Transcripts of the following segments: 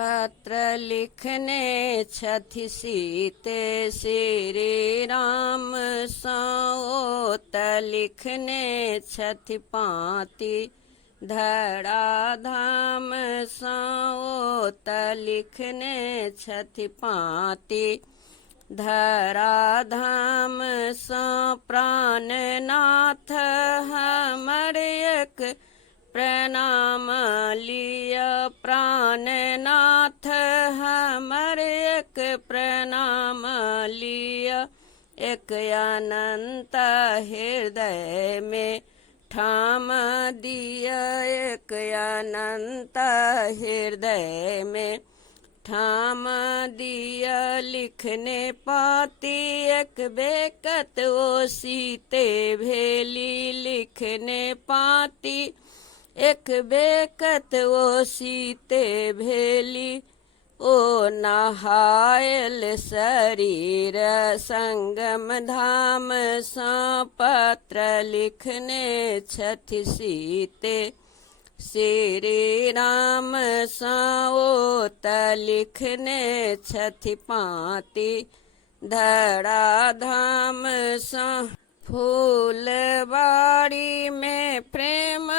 पत्र लिखने छथि सीते श्री राम सओत लिखने छथि पाती धड़ा धाम सओत लिखने छथि पाती धरा धाम स प्राणनाथ हमर एक प्रणाम लिय प्राणनाथ हमर एक प्रणाम लिय एक अनंत हृदय में ठाम दिय एक अनंत हृदय में ठाम दिया लिखने पाती एक बेकत ओ सीते भेली लिखने पाती एक बेकत ओ सीते भेली ओ नहायल शरीर संगम धाम सा पत्र लिखने छथि सीते श्री राम सओत लिखने छथि पाती धड़ा धाम सा फूलबाड़ी में प्रेम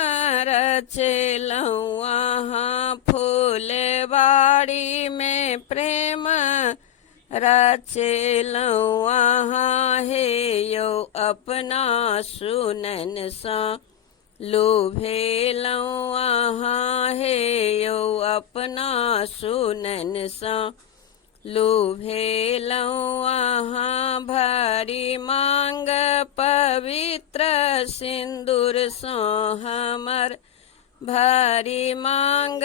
रचेलहुँ वहाँ फूलबाड़ी में प्रेम रचेलहुँ वहाँ हे यो अपना सुनन सा लोभेलहुँ वहाँ हे यो अपना सुनन सा लोभेलहुँ वहाँ भरी मांग पवित्र सिंदूर सो हमर भरी मांग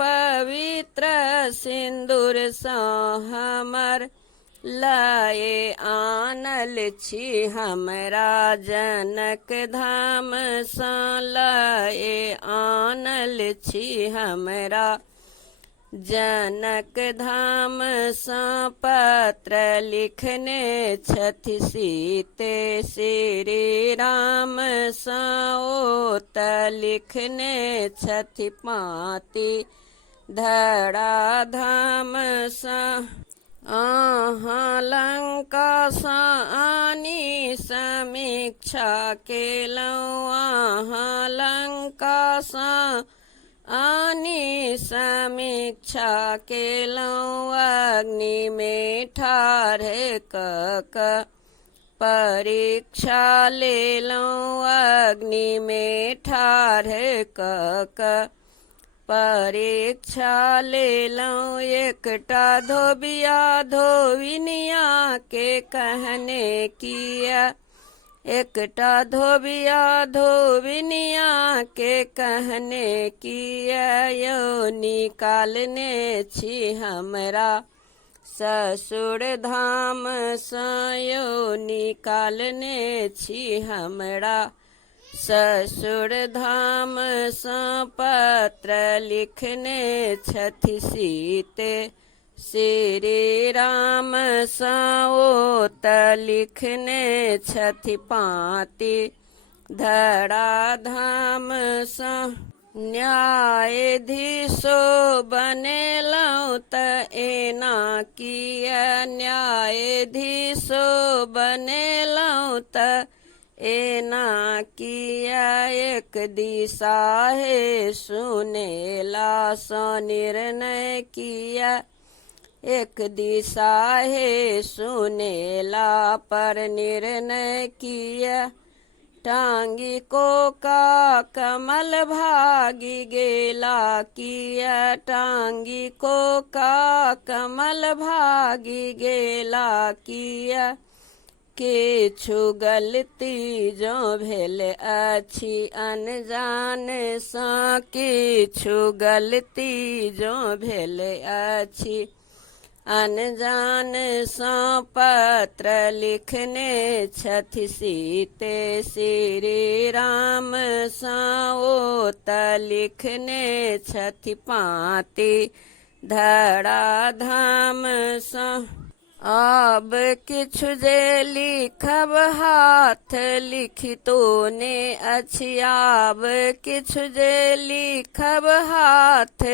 पवित्र सिंदूर सो हमर लाए आनल छी हमरा जनक धाम सा लाए आनल छी हमरा जनक धाम सा पत्र लिखने छथि सीते श्री राम सओत लिखने छथि पाती धड़ा धाम सा लंका सा आनी समीक्षा केलहुँ लंका सा आनी समीक्षा केलहुँ अग्नि में ठाढ़ कक परीक्षा लेलहुँ अग्नि में ठाढ़ कक परीक्षा लेलहुँ एकटा धोबिया धोबिनिया के कहने किया एकटा धोबिया धोबिनिया के कहने किया यो निकालने छी हमरा ससुर धाम सा यो निकालने छी हमरा ससुर धाम सा पत्र लिखने छथि सीते श्री राम सओत लिखने छथि पाती धड़ा धाम सा न्यायाधीशो बनेलहुँ त एना किया न्यायाधीशो बनेलहुँ त एना किया एक दिशा है सुनेला सो निर्णय किया एक दिशा है सुनेला पर निर्णय किया टांगी को का कमल भागी गेला किया टांगी को का कमल भागी गेला किया किछु गलती जो भेल अछि अनजान सा किछु गलती जो भेल अछि अनजान सा पत्र लिखने छथि सीते श्री राम सओत लिखने छथि पाती धड़ा धाम सा आब किछु जे लिखब हाथ लिखितो ने अछि आब किछु जे लिखब हाथ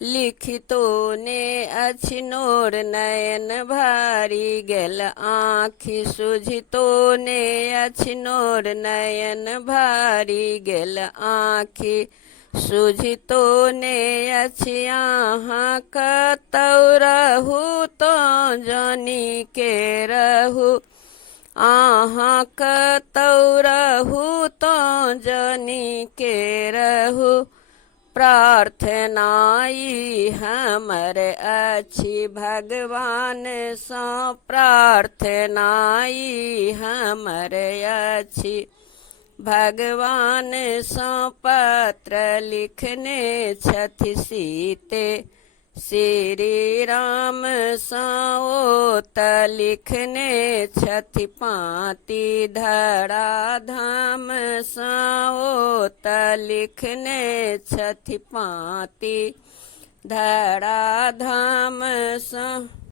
लिखितो ने अछि नोर नयन भारी गेल आँखि सुझितो ने अछि नोर नयन भारी गेल आँखि सुझितो ने अछि अहाँ कतौ रहू तो जानी के रहू अहाँ कतौ रहू तो जानी के रहू प्रार्थनाई हमर अछि भगवान सँ प्रार्थनाई हमर अछि भगवान सँ पत्र लिखने छथि सीते श्री राम सँ ओत लिखने छथि पाँति धरा धाम सँ ओत लिखने छथि पाँति धरा धाम सँ।